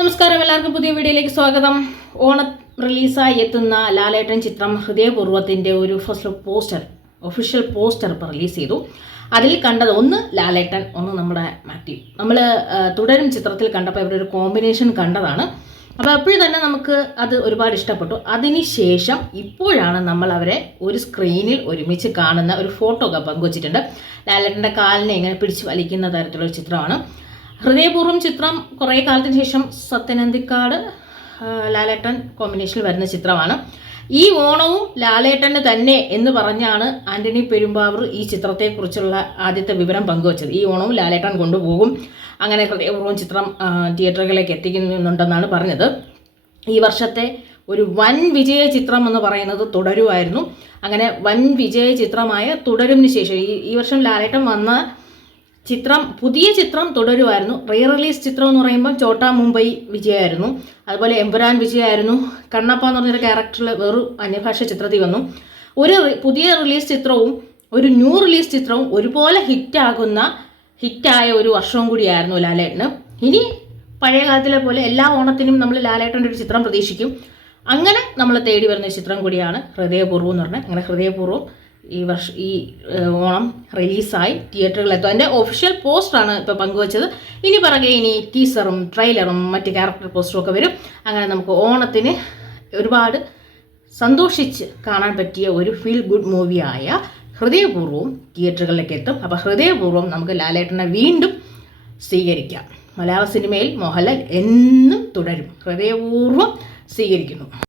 നമസ്കാരം, എല്ലാവർക്കും പുതിയ വീഡിയോയിലേക്ക് സ്വാഗതം. ഓണം റിലീസായി എത്തുന്ന ലാലേട്ടൻ ചിത്രം ഹൃദയപൂർവ്വത്തിൻ്റെ ഒരു ഫസ്റ്റ് പോസ്റ്റർ, ഒഫീഷ്യൽ പോസ്റ്റർ ഇപ്പോൾ റിലീസ് ചെയ്തു. അതിൽ കണ്ടത് ഒന്ന് ലാലേട്ടൻ, ഒന്ന് നമ്മുടെ മാത്യു. നമ്മൾ തുടരും ചിത്രത്തിൽ കണ്ടപ്പോൾ ഇവരുടെ ഒരു കോമ്പിനേഷൻ കണ്ടതാണ്. അപ്പോൾ അപ്പോഴും തന്നെ നമുക്ക് അത് ഒരുപാട് ഇഷ്ടപ്പെട്ടു. അതിനുശേഷം ഇപ്പോഴാണ് നമ്മൾ അവരെ ഒരു സ്ക്രീനിൽ ഒരുമിച്ച് കാണുന്ന ഒരു ഫോട്ടോ ഒക്കെ പങ്കുവച്ചിട്ടുണ്ട്. ലാലേട്ടൻ്റെ കാലിനെ ഇങ്ങനെ പിടിച്ച് വലിക്കുന്ന തരത്തിലുള്ള ചിത്രമാണ്. ഹൃദയപൂർവ്വം ചിത്രം കുറേ കാലത്തിന് ശേഷം സത്യനന്ദിക്കാട് ലാലേട്ടൻ കോമ്പിനേഷനിൽ വരുന്ന ചിത്രമാണ്. ഈ ഓണവും ലാലേട്ടന് തന്നെ എന്ന് പറഞ്ഞാണ് ആൻ്റണി പെരുമ്പാവൂർ ഈ ചിത്രത്തെക്കുറിച്ചുള്ള ആദ്യത്തെ വിവരം പങ്കുവച്ചത്. ഈ ഓണവും ലാലേട്ടൻ കൊണ്ടുപോകും, അങ്ങനെ ഹൃദയപൂർവ്വം ചിത്രം തിയേറ്ററുകളിലേക്ക് എത്തിക്കുന്നുണ്ടെന്നാണ് പറഞ്ഞത്. ഈ വർഷത്തെ ഒരു വൻ വിജയ ചിത്രം എന്ന് പറയുന്നത് തുടരുമായിരുന്നു. അങ്ങനെ വൻ വിജയ ചിത്രമായ തുടരുമിന് ശേഷം ഈ വർഷം ലാലേട്ടൻ വന്ന ചിത്രം, പുതിയ ചിത്രം തുടരുമായിരുന്നു. റീ റിലീസ് ചിത്രം എന്ന് പറയുമ്പോൾ ചോട്ടാ മുംബൈ വിജയമായിരുന്നു, അതുപോലെ എമ്പുരാൻ വിജയമായിരുന്നു. കണ്ണപ്പ എന്ന് പറഞ്ഞൊരു ക്യാരക്ടറിൽ വേറൊരു അന്യഭാഷ ചിത്രത്തിൽ വന്നു. ഒരു പുതിയ റിലീസ് ചിത്രവും ഒരു ന്യൂ റിലീസ് ചിത്രവും ഒരുപോലെ ഹിറ്റായ ഒരു വർഷവും കൂടിയായിരുന്നു ലാലേട്ടന്. ഇനി പഴയ കാലത്തിലെ പോലെ എല്ലാ ഓണത്തിനും നമ്മൾ ലാലേട്ടൻ്റെ ഒരു ചിത്രം പ്രതീക്ഷിക്കും. അങ്ങനെ നമ്മൾ തേടി വരുന്ന ചിത്രം കൂടിയാണ് ഹൃദയപൂർവ്വം എന്ന് പറഞ്ഞാൽ. അങ്ങനെ ഹൃദയപൂർവ്വം ഈ ഓണം റിലീസായി തിയേറ്ററുകളിലെത്തും. അതിൻ്റെ ഒഫീഷ്യൽ പോസ്റ്ററാണ് ഇപ്പോൾ പങ്കുവച്ചത്. ഇനി ടീസറും ട്രെയിലറും മറ്റ് ക്യാരക്ടർ പോസ്റ്ററും ഒക്കെ വരും. അങ്ങനെ നമുക്ക് ഓണത്തിന് ഒരുപാട് സന്തോഷിച്ച് കാണാൻ പറ്റിയ ഒരു ഫീൽ ഗുഡ് മൂവിയായ ഹൃദയപൂർവ്വം തിയേറ്ററുകളിലേക്ക് എത്തും. അപ്പോൾ ഹൃദയപൂർവ്വം നമുക്ക് ലാലേട്ടനെ വീണ്ടും സ്വീകരിക്കാം. മലയാള സിനിമയിൽ മോഹൻലാൽ എന്നും തുടരും. ഹൃദയപൂർവ്വം സ്വീകരിക്കുന്നു.